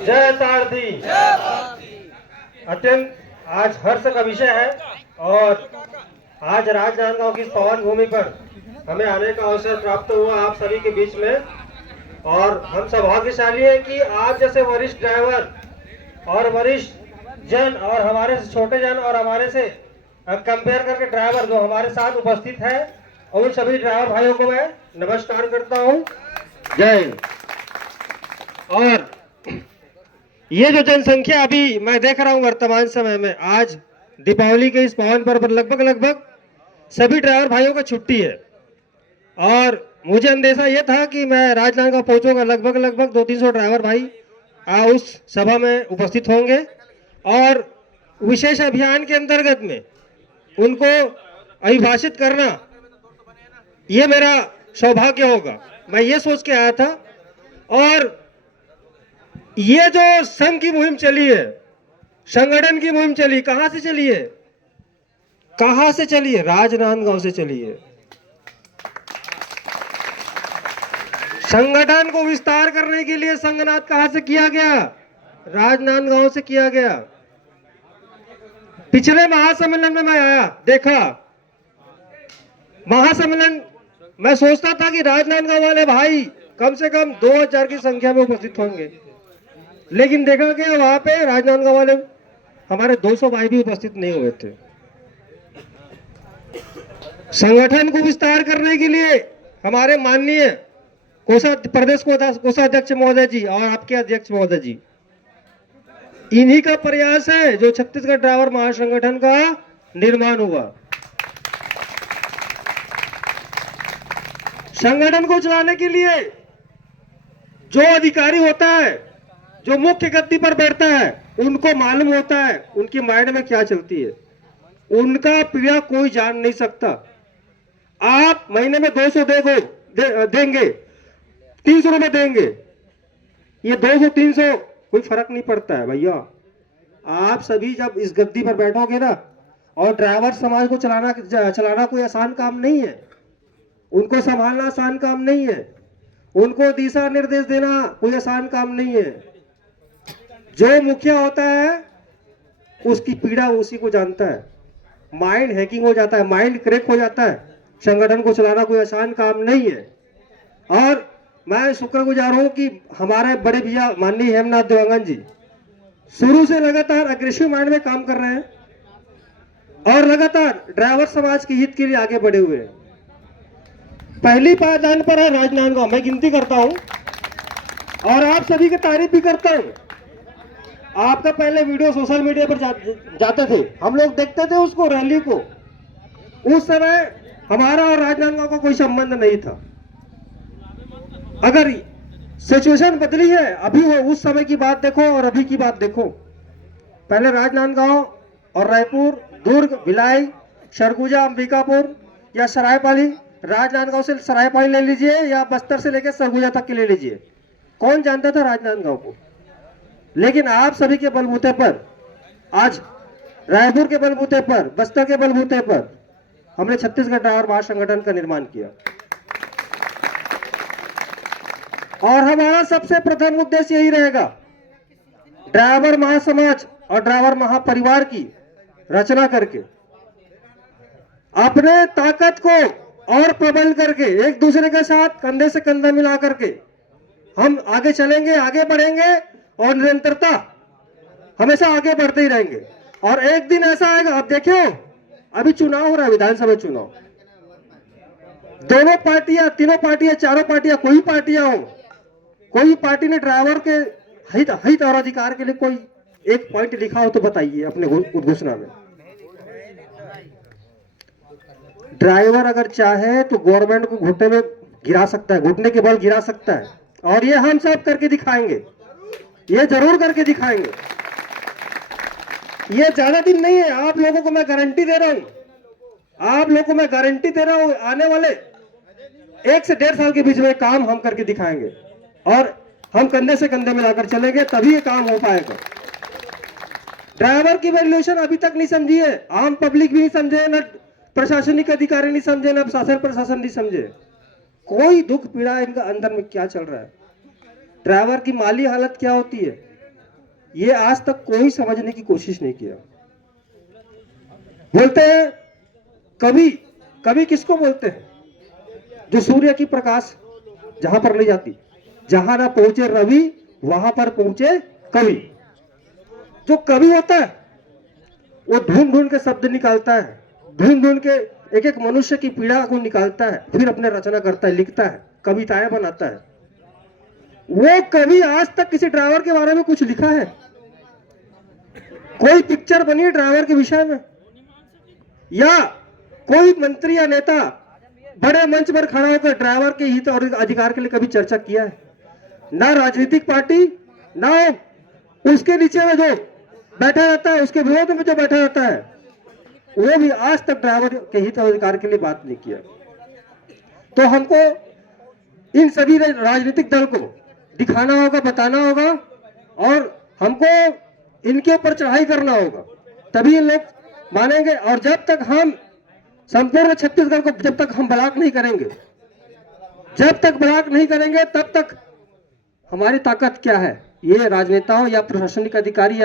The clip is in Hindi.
जय सारथी। अत्यंत आज हर्ष का विषय है और आज राजनांदगांव की इस पावन भूमि पर हमें आने का अवसर प्राप्त हुआ आप सभी के बीच में। और हम सौभाग्यशाली हैं कि आप जैसे वरिष्ठ ड्राइवर और वरिष्ठ जन और हमारे से छोटे जन और हमारे से कंपेयर करके ड्राइवर जो हमारे साथ उपस्थित है, और उन सभी ड्राइवर भाइयों को मैं नमस्कार करता हूं। जय हिंद। और ये जो जनसंख्या अभी मैं देख रहा हूं वर्तमान समय में, आज दीपावली के इस पावन पर्व पर लगभग सभी ड्राइवर भाइयों का छुट्टी है। और मुझे अंदेशा ये था कि मैं राजनांदगांव पहुंचूंगा, लगभग 200-300 ड्राइवर भाई उस सभा में उपस्थित होंगे और विशेष अभियान के अंतर्गत में उनको अभिभाषित करना ये मेरा सौभाग्य होगा। मैं ये सोच के आया था। और ये जो संघ की मुहिम चली है, संगठन की मुहिम चली, कहां से चली है? कहां से चली है? राजनांदगांव से चली है। संगठन को विस्तार करने के लिए संघनाद कहां से किया गया? राजनांदगांव से किया गया। पिछले महासम्मेलन में मैं आया, देखा महासम्मेलन, मैं सोचता था कि राजनांदगांव वाले भाई कम से कम 2000 की संख्या में उपस्थित होंगे, लेकिन देखा कि वहां पे राजनांदगांव वाले हमारे 200 भाई भी उपस्थित नहीं हुए थे। संगठन को विस्तार करने के लिए हमारे माननीय प्रदेश कोषाध्यक्ष महोदय जी और आपके अध्यक्ष महोदय जी, इन्हीं का प्रयास है जो छत्तीसगढ़ ड्राइवर महासंगठन का निर्माण हुआ। संगठन को चलाने के लिए जो अधिकारी होता है, जो मुख्य गद्दी पर बैठता है, उनको मालूम होता है उनकी माइंड में क्या चलती है। उनका पीड़ा कोई जान नहीं सकता। आप महीने में 200 देंगे, 300 रुपए देंगे, ये 200-300 कोई फर्क नहीं पड़ता है भैया। आप सभी जब इस गद्दी पर बैठोगे ना, और ड्राइवर समाज को चलाना कोई आसान काम नहीं है, उनको संभालना आसान काम नहीं है, उनको दिशा निर्देश देना कोई आसान काम नहीं है। जो मुखिया होता है उसकी पीड़ा उसी को जानता है। माइंड हैकिंग हो जाता है, माइंड क्रैक हो जाता है। संगठन को चलाना कोई आसान काम नहीं है। और मैं शुक्रगुजार हूं कि हमारे बड़े भैया माननीय हेमनाथ देवांगन जी शुरू से लगातार अग्रेसिव माइंड में काम कर रहे हैं और लगातार ड्राइवर समाज के हित के लिए आगे बढ़े हुए हैं। पहली पायदान पर है राजनांदगांव, मैं गिनती करता हूं और आप सभी की तारीफ भी करता हूं। आपका पहले वीडियो सोशल मीडिया पर जाते थे, हम लोग देखते थे उसको, रैली को। उस समय हमारा और राजनांदगांव का कोई संबंध नहीं था। अगर सिचुएशन बदली है, अभी हो, उस समय की बात देखो और अभी की बात देखो। पहले राजनांदगांव और रायपुर, दुर्ग, भिलाई, सरगुजा, अंबिकापुर या सरायपाली, राजनांदगांव से सरायपाली ले लीजिए या बस्तर से लेकर सरगुजा तक के ले लीजिए, कौन जानता था राजनांदगांव को? लेकिन आप सभी के बलबूते पर आज रायपुर के बलबूते पर, बस्तर के बलबूते पर हमने छत्तीसगढ़ ड्राइवर महासंगठन का निर्माण किया। और हमारा सबसे प्रथम उद्देश्य यही रहेगा, ड्राइवर महासमाज और ड्राइवर महापरिवार की रचना करके अपने ताकत को और प्रबल करके एक दूसरे के साथ कंधे से कंधा मिला करके हम आगे चलेंगे, आगे बढ़ेंगे और निरंतरता हमेशा आगे बढ़ते ही रहेंगे। और एक दिन ऐसा आएगा, अब देखियो अभी चुनाव हो रहा है, विधानसभा चुनाव, दोनों पार्टियां, तीनों पार्टियां, चारों पार्टियां, कोई पार्टियां हो, कोई पार्टी ने ड्राइवर के हित और अधिकार के लिए कोई एक पॉइंट लिखा हो तो बताइए अपने उद्घोषणा में। ड्राइवर अगर चाहे तो गवर्नमेंट को घुटने में गिरा सकता है, घुटने के बल गिरा सकता है, और ये हम सब करके दिखाएंगे, ये जरूर करके दिखाएंगे। ये ज्यादा दिन नहीं है, आप लोगों को मैं गारंटी दे रहा हूं, आप लोगों को मैं गारंटी दे रहा हूं, आने वाले 1 से 1.5 साल के बीच में काम हम करके दिखाएंगे और हम कंधे से कंधे मिलाकर चलेंगे, तभी ये काम हो पाएगा। ड्राइवर की वैल्यूएशन अभी तक नहीं समझी है, आम पब्लिक भी नहीं समझे, न प्रशासनिक अधिकारी नहीं समझे, न शासन प्रशासन नहीं समझे। कोई दुख पीड़ा इनका अंदर में क्या चल रहा है, ड्राइवर की माली हालत क्या होती है, ये आज तक कोई समझने की कोशिश नहीं किया। बोलते हैं कवि, कवि किसको बोलते हैं? जो सूर्य की प्रकाश जहां पर ले जाती, जहां ना पहुंचे रवि वहां पर पहुंचे कवि। जो कवि होता है वो ढूंढ ढूंढ के शब्द निकालता है, ढूंढ ढूंढ के एक एक मनुष्य की पीड़ा को निकालता है, फिर अपने रचना करता है, लिखता है, कविताएं बनाता है। वो कवि आज तक किसी ड्राइवर के बारे में कुछ लिखा है? कोई पिक्चर बनी है ड्राइवर के विषय में? या कोई मंत्री या नेता बड़े मंच पर खड़ा होकर ड्राइवर के हित और अधिकार के लिए कभी चर्चा किया है? ना राजनीतिक पार्टी, ना उसके नीचे में जो बैठा रहता है, उसके विरोध में जो बैठा रहता है, वो भी आज तक ड्राइवर के हित और अधिकार के लिए बात नहीं किया। तो हमको इन सभी राजनीतिक दल को दिखाना होगा, बताना होगा, और हमको इनके ऊपर चढ़ाई करना होगा, तभी इन लोग मानेंगे। और जब तक हम संपूर्ण छत्तीसगढ़ को जब तक हम ब्लॉक नहीं करेंगे, जब तक ब्लॉक नहीं करेंगे, तब तक हमारी ताकत क्या है? ये राजनेताओं या प्रशासनिक अधिकारी